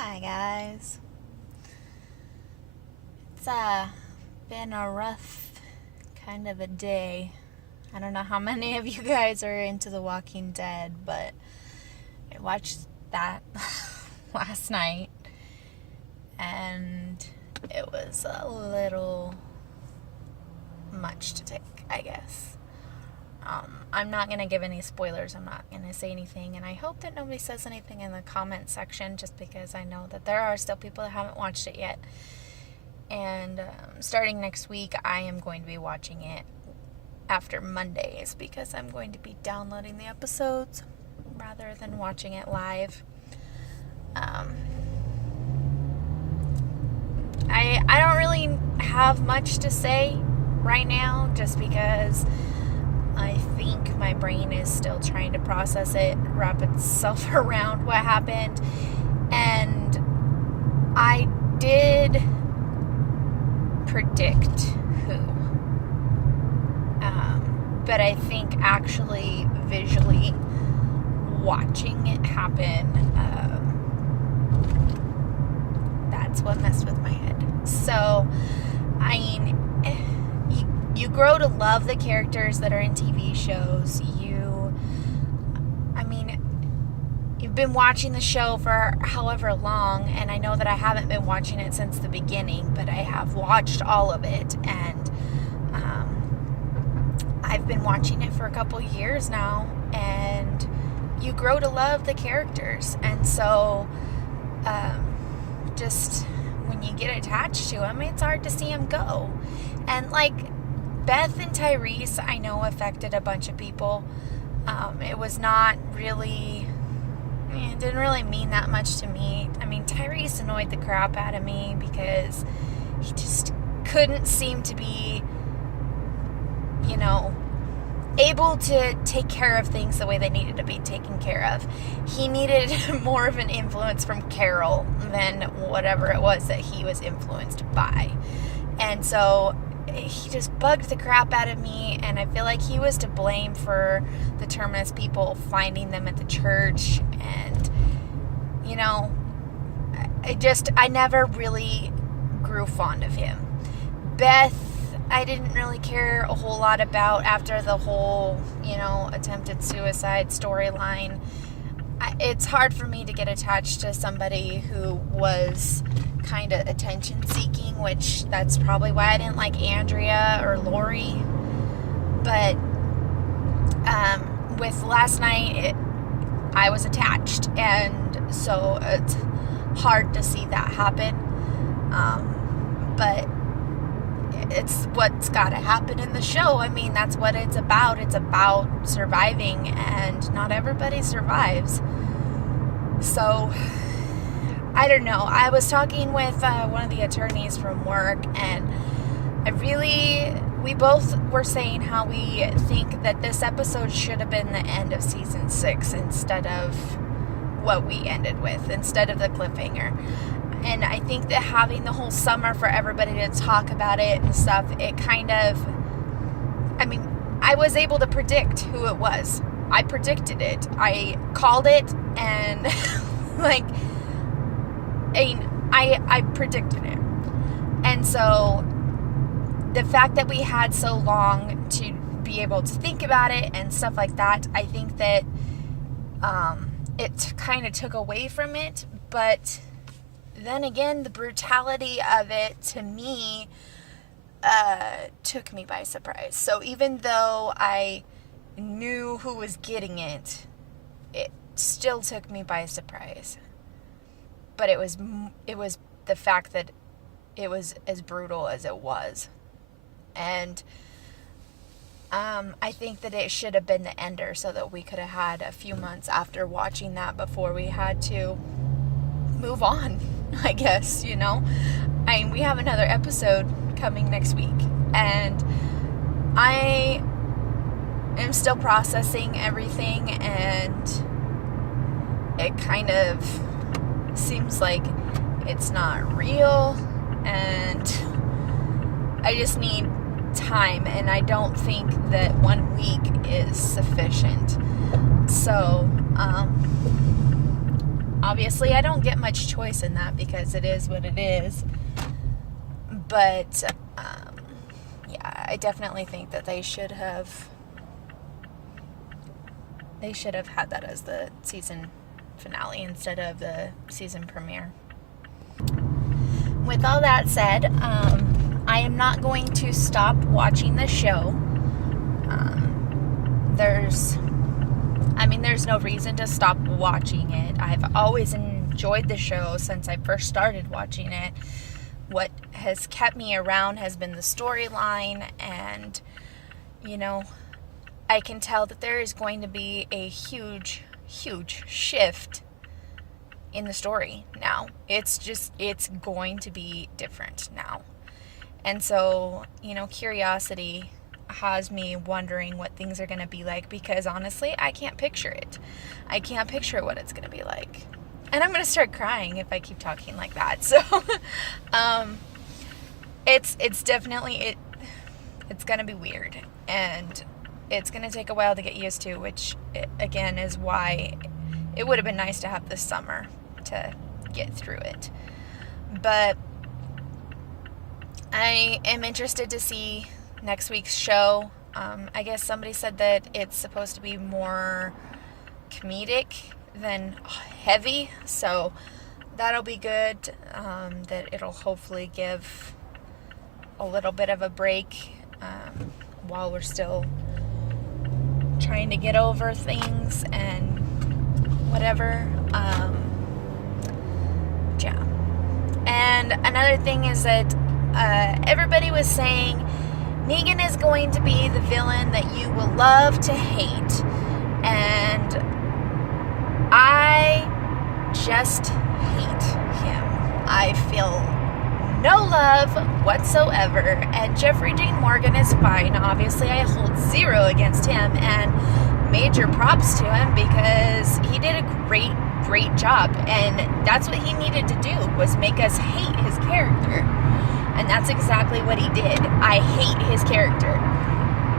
Hi guys. It's been a rough kind of a day. I don't know how many of you guys are into The Walking Dead, but I watched that last night and it was a little much to take, I guess. I'm not going to give any spoilers. I'm not going to say anything. And I hope that nobody says anything in the comment section, just because I know that there are still people that haven't watched it yet. And starting next week, I am going to be watching it after Mondays, because I'm going to be downloading the episodes rather than watching it live. I don't really have much to say right now, just because I think my brain is still trying to process it, wrap itself around what happened. And I did predict who. But I think actually visually watching it happen, that's what messed with my head. So, I mean, you grow to love the characters that are in TV shows. You've been watching the show for however long, and I know that I haven't been watching it since the beginning, but I have watched all of it, and I've been watching it for a couple years now, and you grow to love the characters, and so just when you get attached to them, it's hard to see them go. And like Beth and Tyrese, I know affected a bunch of people. It was not really, it didn't really mean that much to me. I mean, Tyrese annoyed the crap out of me because he just couldn't seem to be, able to take care of things the way they needed to be taken care of. He needed more of an influence from Carol than whatever it was that he was influenced by. And so he just bugged the crap out of me, and I feel like he was to blame for the Terminus people finding them at the church. And I never really grew fond of him. Beth, I didn't really care a whole lot about after the whole attempted suicide storyline. It's hard for me to get attached to somebody who was kind of attention seeking, which that's probably why I didn't like Andrea or Lori. But with last night, I was attached, and so it's hard to see that happen. But it's what's got to happen in the show. I mean, that's what it's about. It's about surviving, and not everybody survives. So I don't know. I was talking with one of the attorneys from work, and we both were saying how we think that this episode should have been the end of season 6 instead of what we ended with, instead of the cliffhanger. And I think that having the whole summer for everybody to talk about it and stuff, it kind of, I was able to predict who it was. I predicted it. I called it, and I predicted it. And so the fact that we had so long to be able to think about it and stuff like that, I think that it kind of took away from it. But then again, the brutality of it, to me, took me by surprise. So even though I knew who was getting it, it still took me by surprise. But it was the fact that it was as brutal as it was. And I think that it should have been the ender, so that we could have had a few months after watching that before we had to move on, I guess, we have another episode coming next week, and I am still processing everything, and it kind of seems like it's not real, and I just need time, and I don't think that 1 week is sufficient. So obviously I don't get much choice in that because it is what it is. But yeah, I definitely think that they should have had that as the season finale instead of the season premiere. With all that said, I am not going to stop watching the show. There's no reason to stop watching it. I've always enjoyed the show since I first started watching it. What has kept me around has been the storyline, and, I can tell that there is going to be a huge, huge shift in the story now. It's going to be different now. And so, curiosity has me wondering what things are going to be like, because honestly, I can't picture it. I can't picture what it's going to be like. And I'm going to start crying if I keep talking like that. So, it's definitely, it's going to be weird. And it's going to take a while to get used to, which, again, is why it would have been nice to have this summer to get through it. But I am interested to see next week's show. I guess somebody said that it's supposed to be more comedic than heavy, so that'll be good. That it'll hopefully give a little bit of a break while we're still trying to get over things and whatever. Yeah. And another thing is that everybody was saying Negan is going to be the villain that you will love to hate. And I just hate him. I feel no love whatsoever. And Jeffrey Dean Morgan is fine. Obviously, I hold zero against him. And major props to him because he did a great job. And that's what he needed to do, was make us hate his character. And that's exactly what he did. I hate his character.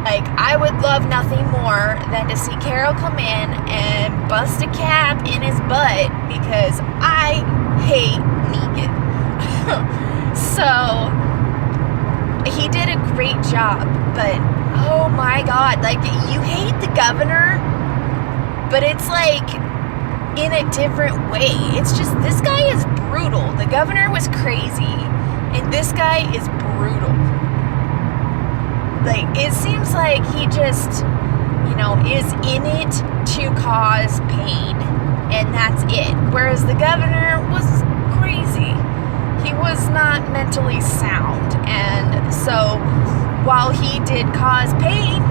Like, I would love nothing more than to see Carol come in and bust a cap in his butt because I hate Negan. So, he did a great job, but oh my God, like, you hate the governor, but it's like in a different way. It's just, this guy is brutal. The governor was crazy. And this guy is brutal. Like, it seems like he just, is in it to cause pain. And that's it. Whereas the governor was crazy. He was not mentally sound. And so, while he did cause pain,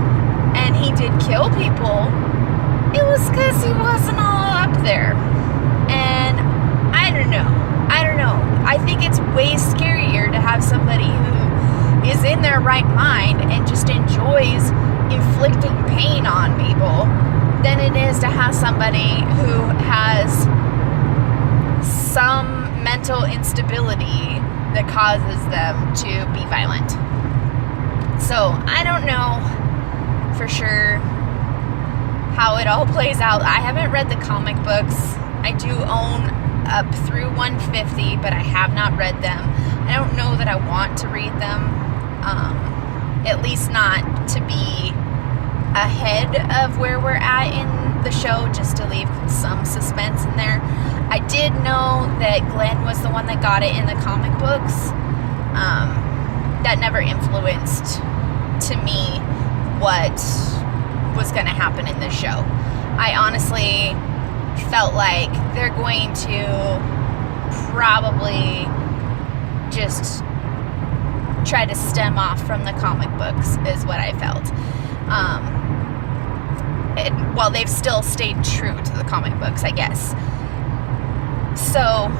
and he did kill people, it was because he wasn't all up there. And I don't know. I think it's way scarier to have somebody who is in their right mind and just enjoys inflicting pain on people than it is to have somebody who has some mental instability that causes them to be violent. So I don't know for sure how it all plays out. I haven't read the comic books. I do own up through 150, but I have not read them. I don't know that I want to read them, at least not to be ahead of where we're at in the show, just to leave some suspense in there. I did know that Glenn was the one that got it in the comic books. That never influenced to me what was going to happen in this show. I honestly felt like they're going to probably just try to stem off from the comic books, is what I felt. Well, they've still stayed true to the comic books, I guess. So,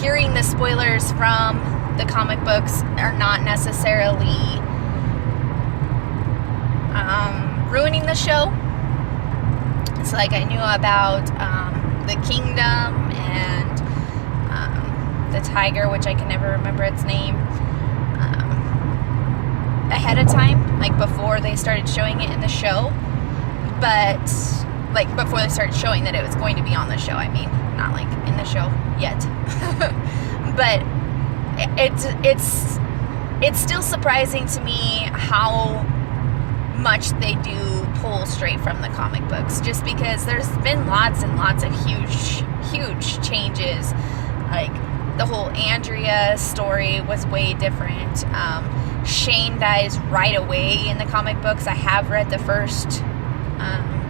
hearing the spoilers from the comic books are not necessarily ruining the show. It's like I knew about the kingdom and the tiger, which I can never remember its name, ahead of time, like before they started showing it in the show. But like before they started showing that it was going to be on the show. I mean, not like in the show yet. But it's still surprising to me how much they do pull straight from the comic books, just because there's been lots and lots of huge changes. Like the whole Andrea story was way different. Shane dies right away in the comic books. I have read the first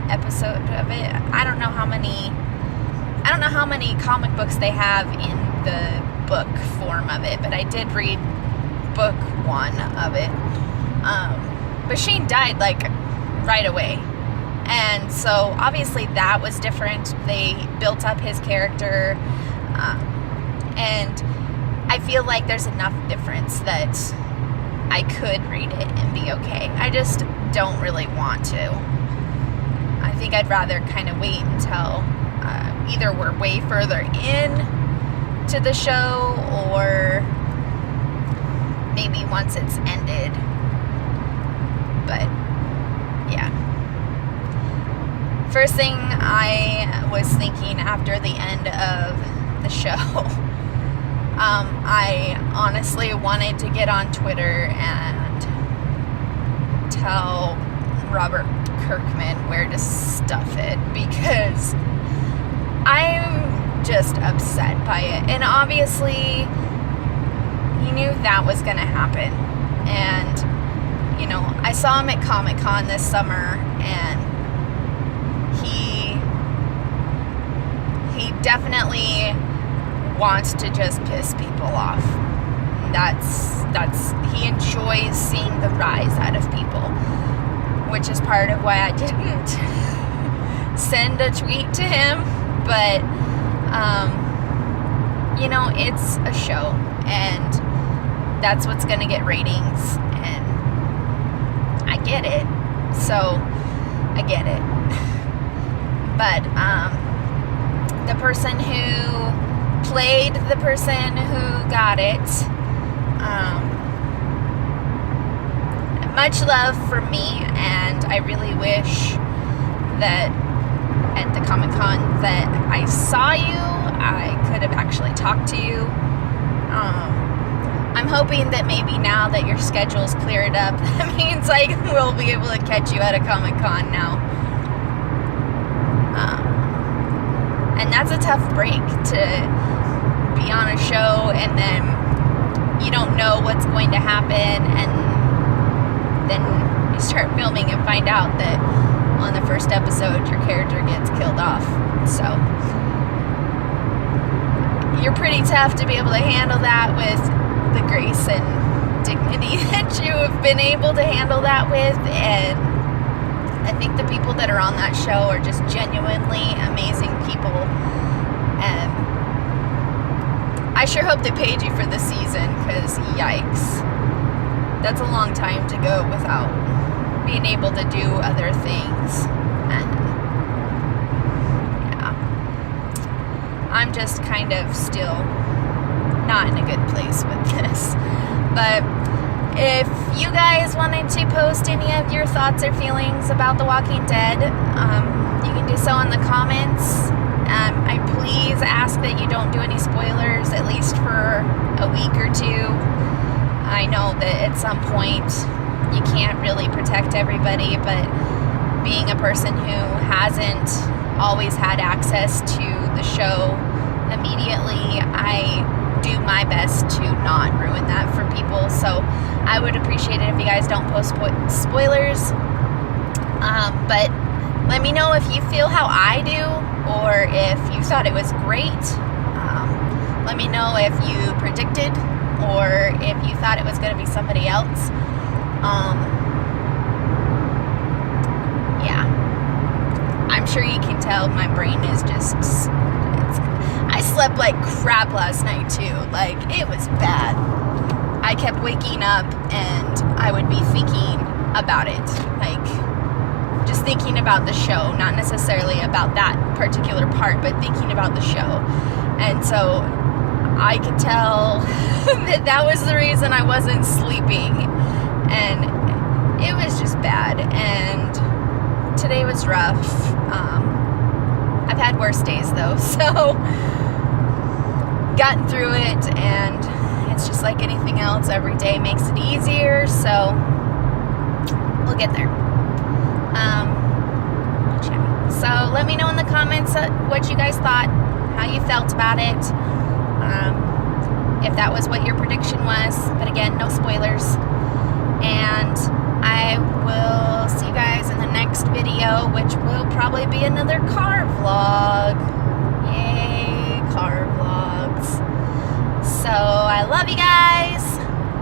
episode of it. I don't know how many comic books they have in the book form of it, but I did read book 1 of it. But Shane died like right away, and so obviously that was different. They built up his character, and I feel like there's enough difference that I could read it and be okay. I just don't really want to. I think I'd rather kind of wait until either we're way further in to the show, or maybe once it's ended. But yeah. First thing I was thinking after the end of the show, I honestly wanted to get on Twitter and tell Robert Kirkman where to stuff it, because I'm just upset by it. And obviously he knew that was gonna happen, and you know, I saw him at Comic-Con this summer, and he definitely wants to just piss people off. He enjoys seeing the rise out of people, which is part of why I didn't send a tweet to him. But you know, it's a show, and that's what's gonna get ratings, and I get it. So I get it. But the person who played the person who got it, much love for me, and I really wish that at the Comic-Con that I saw you, I could have actually talked to you. I'm hoping that maybe now that your schedule's cleared up, that means I will be able to catch you at a Comic-Con now. And that's a tough break to be on a show and then you don't know what's going to happen, and then you start filming and find out that on the first episode your character gets killed off. So you're pretty tough to be able to handle that with the grace and dignity that you have been able to handle that with. And I think the people that are on that show are just genuinely amazing people, and I sure hope they paid you for the season, because yikes, that's a long time to go without being able to do other things. And yeah, I'm just kind of still not in a good place with this. But if you guys wanted to post any of your thoughts or feelings about The Walking Dead, you can do so in the comments. I please ask that you don't do any spoilers, at least for a week or two. I know that at some point you can't really protect everybody, but being a person who hasn't always had access to the show immediately, I do my best to not ruin that for people. So I would appreciate it if you guys don't post spoilers. But let me know if you feel how I do, or if you thought it was great. Let me know if you predicted, or if you thought it was going to be somebody else. Yeah, I'm sure you can tell my brain is just, I slept like crap last night too. Like, it was bad. I kept waking up and I would be thinking about it, like just thinking about the show, not necessarily about that particular part, but thinking about the show. And so I could tell that was the reason I wasn't sleeping, and it was just bad. And today was rough. I've had worse days though, so gotten through it, and it's just like anything else. Every day makes it easier, so we'll get there. So let me know in the comments what you guys thought, how you felt about it, if that was what your prediction was. But again, no spoilers. And I will see you guys in the next video, which will probably be another car vlog. Yay, car vlogs. So I love you guys,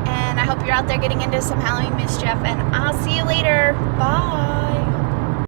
and I hope you're out there getting into some Halloween mischief, and I'll see you later. Bye.